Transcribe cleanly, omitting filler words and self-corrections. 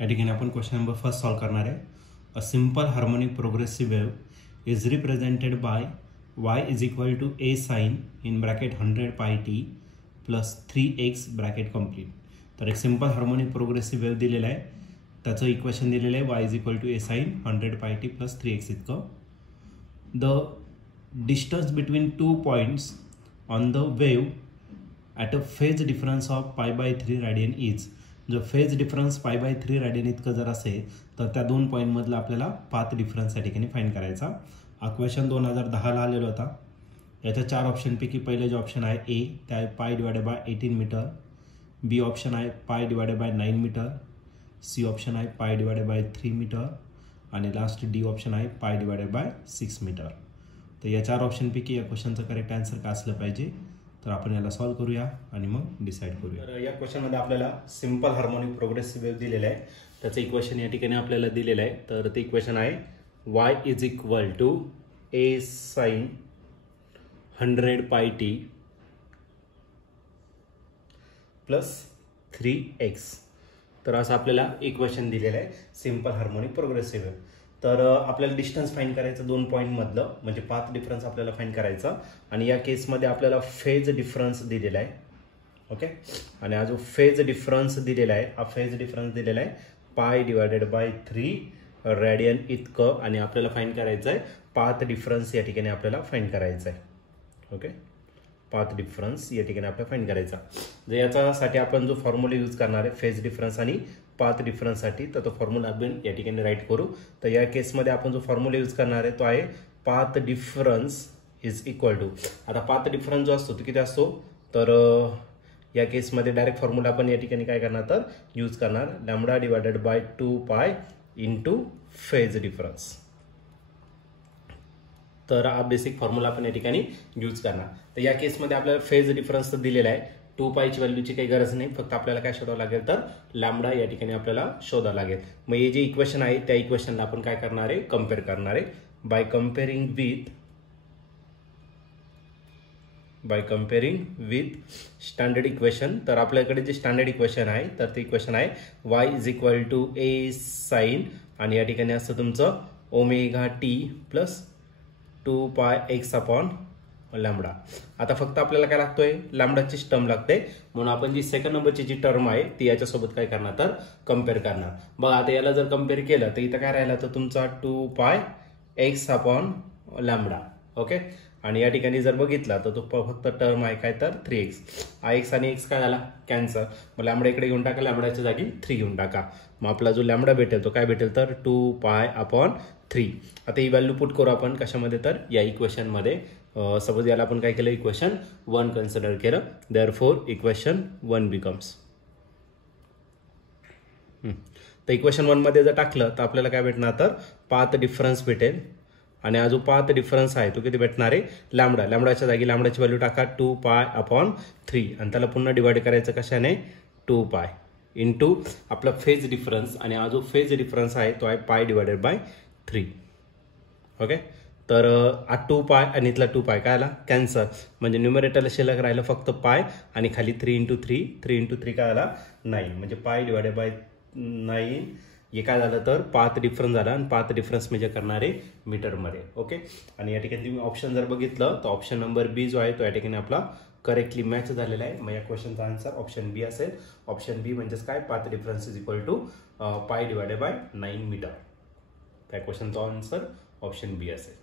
या ठिकाणी आपण क्वेश्चन नंबर फर्स्ट सॉल्व करणार आहे. A simple harmonic progressive wave is represented by y is equal to a sine in bracket 100 pi t plus 3x bracket complete. तर एक simple harmonic progressive wave दिलेला आहे, त्याचं इक्वेशन दिलेलं आहे y is equal to a sine 100 pi t plus 3x इतकं. The distance between 2 points on the wave at a phase difference of π/3 radian is. जो phase difference π/3 radian इतकं जर असेल तर त्या दोन पॉईंटमधला आपल्याला पाथ डिफरन्स या ठिकाणी फाईंड करायचा. हा क्वेश्चन 2010ला आलेला होता. याच्या 4 ऑप्शनपैकी पहिले जे ऑप्शन आहे ए त्या आहे π/18 मीटर, बी ऑप्शन आहे π/9 मीटर, सी ऑप्शन आहे π/3 मीटर आणि लास्ट डी ऑप्शन आहे π/6 मीटर. तर या 4 ऑप्शनपैकी या क्वेश्चनचं करेक्ट आन्सर काय असलं पाहिजे, तर आपण याला सॉल्व करूया आणि मग डिसाईड करूया. तर या क्वेश्चनमध्ये आपल्याला सिंपल हार्मोनिक प्रोग्रेसिव्ह वेव्ह दिलेलं आहे, त्याचं इक्वेशन या ठिकाणी आपल्याला दिलेलं आहे. तर ते इक्वेशन आहे y is equal to a sine 100 pi t plus 3x. तर असं आपल्याला इक्वेशन दिलेलं आहे सिंपल हार्मोनिक प्रोग्रेसिव्ह वेव्ह. तर आपल्याला डिस्टन्स फाईंड करायचं 2 पॉईंटमधलं, म्हणजे पाथ डिफरन्स आपल्याला फाईंड करायचा. आणि या केसमध्ये आपल्याला फेज डिफरन्स दिलेला आहे. ओके, आणि हा जो फेज डिफरन्स दिलेला आहे, हा फेज डिफरन्स दिलेला आहे π/3 रेडियन इतकं. आणि आपल्याला फाईंड करायचं आहे पाथ डिफरन्स, या ठिकाणी आपल्याला फाईंड करायचं आहे. ओके, पाथ डिफरन्स या ठिकाणी आपल्याला फाईंड करायचा. जर याच्यासाठी आपण जो फॉर्म्युला यूज करणार आहे फेज डिफरन्स आणि पाथ डिफरन्ससाठी, तर तो फॉर्म्युला आपण या ठिकाणी राईट करू. तर या केसमध्ये आपण जो फॉर्म्युला यूज करणार आहे तो आहे path difference is equal to. आता पाथ डिफरन्स जो असतो तो किती असतो, तर या केसमध्ये डायरेक्ट फॉर्म्युला आपण या ठिकाणी काय करणार तर यूज करणार λ/2π इंटू फेज डिफरन्स. तर हा बेसिक फॉर्म्युला आपण या ठिकाणी यूज करणार. तर या केसमध्ये आपल्याला फेज डिफरन्स तर दिलेला आहे, 2π व्हॅल्यूची काही गरज नाही, फक्त आपल्याला काय शोधावं लागेल तर लॅम्बडा या ठिकाणी आपल्याला शोधावं लागेल. मग हे जे इक्वेशन आहे त्या इक्वेशनला आपण काय करणार आहे, कम्पेअर करणार आहे by comparing with standard equation. तर आपल्याकडे जे स्टँडर्ड इक्वेशन आहे तर ते इक्वेशन आहे y is equal to a sine आणि या ठिकाणी असतं तुमचं omega t plus 2πx upon lambda. आता फक्त आपल्याला काय लागतोय, लॅम्बडाचीच टर्म लागते, म्हणून आपण जी सेकंड नंबरची जी टर्म आहे ती याच्यासोबत काय करणार तर कम्पेअर करणार. बघा आता याला जर कम्पेअर केलं तर इथं काय राहिला तर तुमचा 2πx अपॉन लॅम्बडा. ओके, आणि या ठिकाणी जर बघितला तर तो फक्त टर्म आहे काय तर 3x. x आणि x काय झाला कॅन्सल, मग लॅम्बडा इकडे घेऊन टाका, लॅम्बडाच्या जागी 3 घेऊन टाका. मग आपला जो लॅम्बडा भेटेल तो काय भेटेल तर 2π/3. आता ही व्हॅल्यू पुट करू आपण कशामध्ये तर या इक्वेशनमध्ये. सपोज याला आपण काय केलं इक्वेशन 1 कन्सिडर केलं, देअरफॉर इक्वेशन 1 बिकम्स. तर इक्वेशन 1 मध्ये जर टाकलं तर आपल्याला काय भेटणार तर पाथ डिफरन्स भेटेल. आणि हा जो पाथ डिफरन्स आहे तो किती भेटणार आहे लॅम्बडा. लॅम्बडाच्या जागी लॅम्बडाची व्हॅल्यू टाका 2π/3 आणि त्याला पुन्हा डिवाइड करायचं कशाने 2π इंटू आपला फेज डिफरन्स. आणि हा जो फेज डिफरन्स आहे तो आहे π/3. ओके, तर हा 2π आणि इथला 2π काय आला कॅन्सल, म्हणजे न्यूमरेटरला शिल्लक राहिलं फक्त पाय आणि खाली 3 × 3 काय आला 9, म्हणजे π/9. हे काय झालं तर पाथ डिफरन्स झाला आणि पाथ डिफरन्स मेजर करणारे मीटरमध्ये. ओके, आणि या ठिकाणी तुम्ही ऑप्शन जर बघितलं तर ऑप्शन नंबर बी जो आहे तो या ठिकाणी आपला करेक्टली मॅच झालेला आहे. मग या क्वेश्चनचा आन्सर ऑप्शन बी असेल. ऑप्शन बी म्हणजेच काय path difference is equal to π/9 metre. त्या क्वेश्चनचा आन्सर ऑप्शन बी असेल.